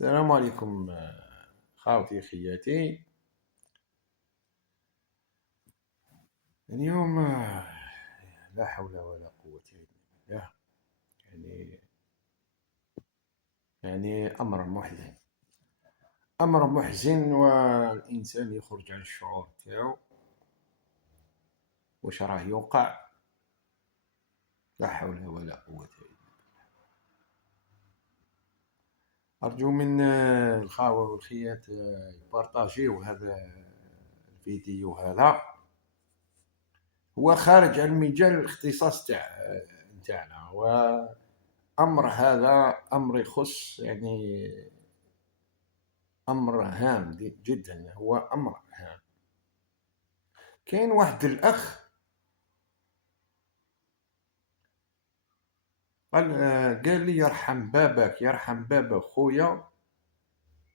السلام عليكم خاوتي خياتي. اليوم لا حول ولا قوة إلا بالله. يعني أمر محزن، أمر محزن، والإنسان يخرج عن الشعور تاعو واش راه يوقع. لا حول ولا قوة إلا بالله. أرجو من الخاوة والخيات يبارطاجيو هذا الفيديو. هذا هو خارج عن مجال الاختصاص تاعنا، وأمر هذا أمر يخص أمر هام جدا. هو أمر هام. كاين واحد الأخ قال لي يرحم بابك يرحم بابك خويا،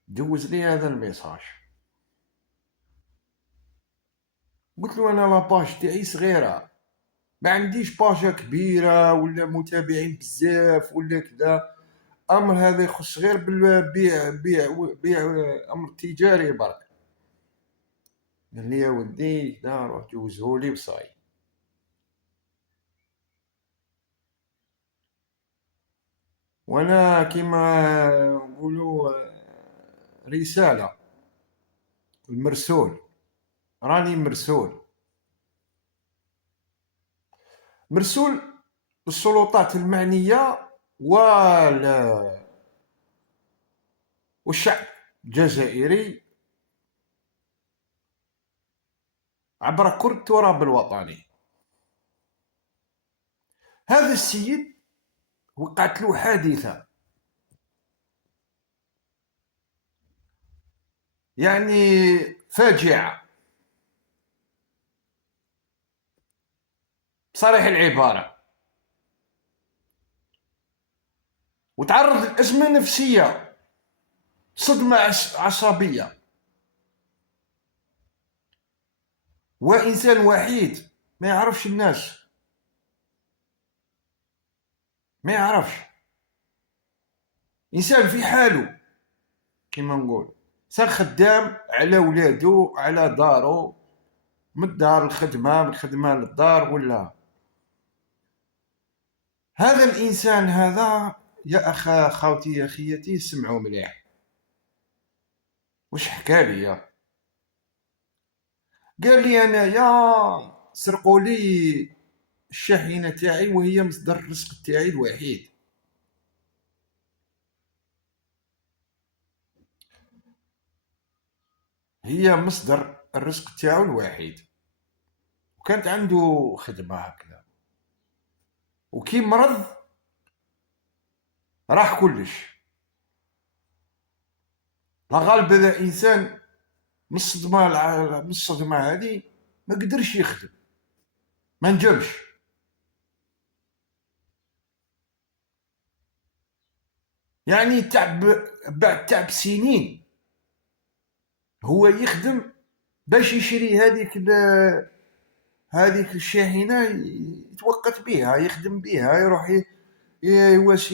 دوز لي هذا الميساج. قلت له أنا لاباج تاعي صغيرة، ما عنديش باجة كبيرة ولا متابعين بزاف ولا كذا. أمر هذا يخص غير بالبيع بيع أمر تجاري برك. قال لي يا ودي كذا روح جوزهولي وصاي. وانا كما نقولوا رسالة المرسول، راني مرسول للسلطات المعنية والشعب الجزائري عبر كرة التراب الوطني. هذا السيد وقعت له حادثة، فاجعة بصريح العبارة، وتعرض لأزمة نفسية، صدمة عصبية. وإنسان وحيد ما يعرفش الناس، ما يعرفش، إنسان في حاله كما نقول، إنسان خدام على ولادو على دارو، من الدار الخدمة، من الخدمة للدار. ولا هذا الإنسان هذا يا خاوتي يا خياتي سمعوا مليح واش حكى لي. قال لي انايا سرقوا لي الشاحنه تاعي وهي مصدر الرزق تاعي الوحيد. هي مصدر الرزق تاعو الوحيد، وكانت عنده خدمه هكذا، وكي مرض راح كلش. لا غالب هذا انسان من الصدمه هذه ما قدرش يخدم، ما نجمش. تعب، بعد تعب سنين هو يخدم باش يشري هذيك الشاحنه، يتوقت بها، يخدم بها، يروح واش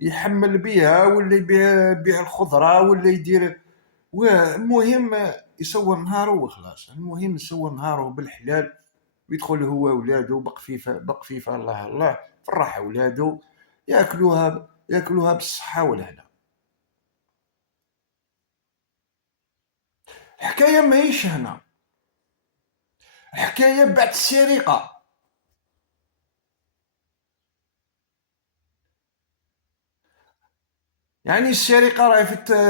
يحمل بها، ولا يبيع الخضره، ولا يدير. المهم يصور نهاره وخلاص. المهم يصور نهاره بالحلال، ويدخل هو وولادو بقفيفه الله الله، فرح ولادو ياكلوها بالصحه والهنا. الحكايه ماهيش هنا، الحكايه بعد السرقه. السرقه راهي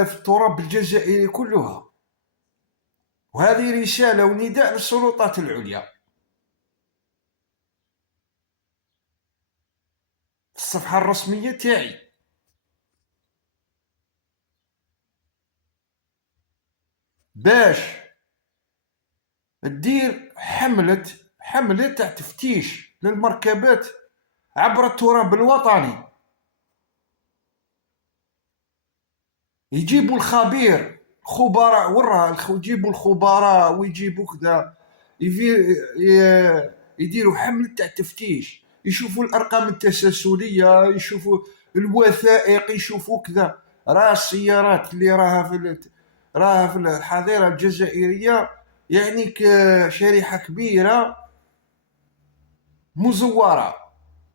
في التراب الجزائري كلها. وهذه رساله ونداء للسلطات العليا. الصفحه الرسميه تاعي باش دير حمله تاع تفتيش للمركبات عبر التراب الوطني. يجيبوا الخبير، خبراء، يجيبوا الخبراء ويجيبوا كذا، يديروا حمله تاع تفتيش، يشوفوا الارقام التسلسليه، يشوفوا الوثائق، يشوفوا كذا. راه السيارات اللي راها في الحظيره الجزائريه يعني شريحه كبيره مزوره،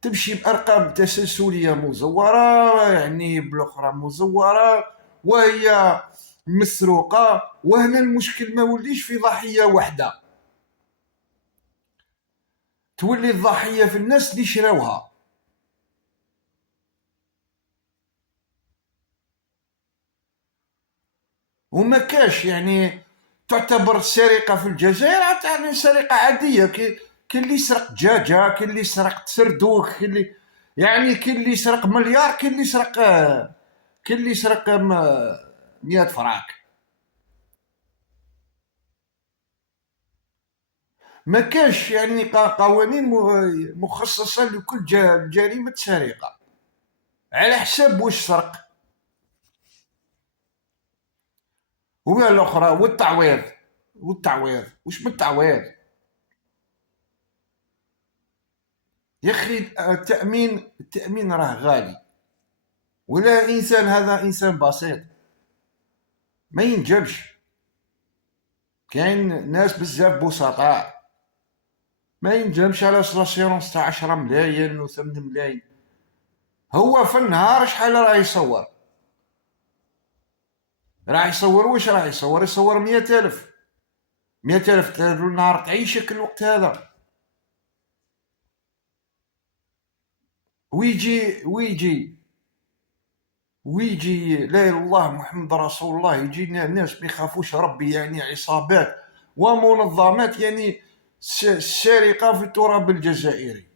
تمشي بارقام تسلسليه مزوره، يعني بالاخرى مزوره، وهي مسروقه. وهنا المشكل ما وليش في ضحيه واحده، تولي الضحيه في الناس اللي شراوها. وما كاش يعني تعتبر السرقه في الجزائر يعني سرقه عاديه. كاين اللي يسرق دجاجه، كاين اللي يسرق تسردوك، كاين اللي يعني كاين اللي يسرق مليار، كاين اللي يسرق 100 فراك. ما كاش يعني قوانين مخصصه لكل جريمه سرقه على حساب واش سرق. وهي الاخرى والتعويض واش من التعويض يا اخي؟ التامين راه غالي، ولا انسان هذا انسان بسيط ما ينجبش. كاين ناس بزاف بسطاء ما ينجمش على لاسيرونس تاع 10 ملاين و8 ملاين. هو في النهار شحال راه يصور؟ واش راه يصور 100,000 النهار تعيشك الوقت هذا. ويجي لا اله الا الله محمد رسول الله، يجي ناس ما يخافوش ربي، يعني عصابات ومنظمات، يعني السرقه في التراب الجزائري.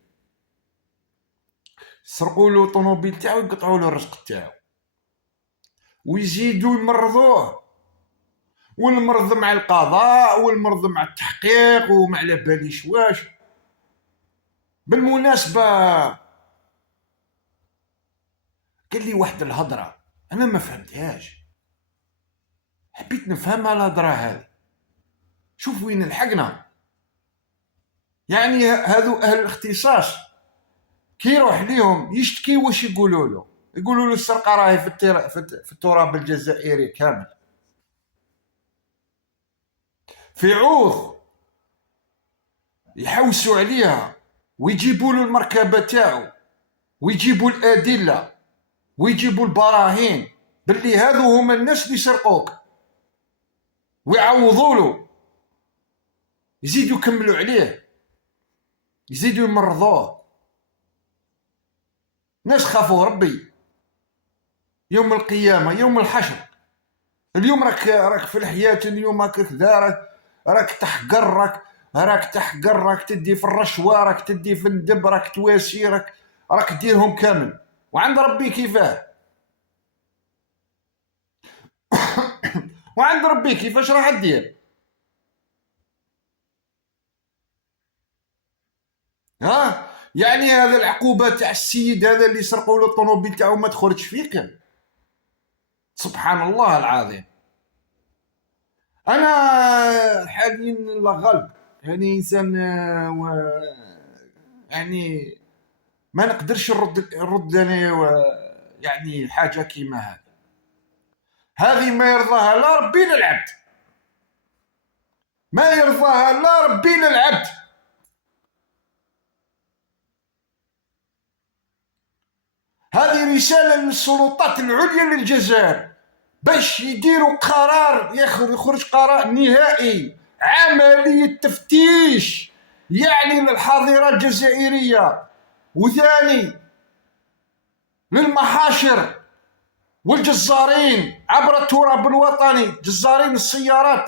سرقوا له الطوموبيل تاعو، يقطعوا له الرزق تاعو، ويزيدوا يمرضوه، والمرض مع القضاء والمرض مع التحقيق ومع لا باليش واش. بالمناسبه قال لي واحد الهضره انا ما فهمتهاش، حبيت نفهمها الهضره هذه. شوف وين لحقنا. يعني هذو اهل الاختصاص كي يروح ليهم يشتكي واش يقولوا له؟ يقولوا له السرقه راهي في التراب الجزائري كامل. في عوض يحوسوا عليها ويجيبوا له المركبه تاعو ويجيبوا الادله ويجيبوا البراهين باللي هذو هما الناس اللي سرقوك، ويعوضوا له، يزيدوا يكملوا عليه، يزيدوا يمرضوه. ناس خافوا ربي يوم القيامه، يوم الحشر. اليوم راك في الحياه، اليوم راك كذا، راك تحقر، راك تدي في الرشوه، راك تدي في الندب، راك تواسي، راك ديرهم كامل. وعند ربي كيفاه؟ وعند ربي كيفاش راح دير؟ ها يعني هذا العقوبه تاع السيد هذا اللي سرقوا له الطوموبيل تاعو ما تخرج فيك؟ سبحان الله العظيم. انا حاليا لا غالب يعني انسان يعني ما نقدرش نرد انا يعني حاجه كيما هذه ما يرضاها لا ربي لا العبد، ما يرضاها لا ربي لا العبد. هذه رساله للسلطات العليا للجزائر باش يديروا قرار، يخرج قرار نهائي، عمليه تفتيش يعني للحاضره الجزائريه، وثاني للمحاشر والجزارين عبر التراب الوطني، جزارين السيارات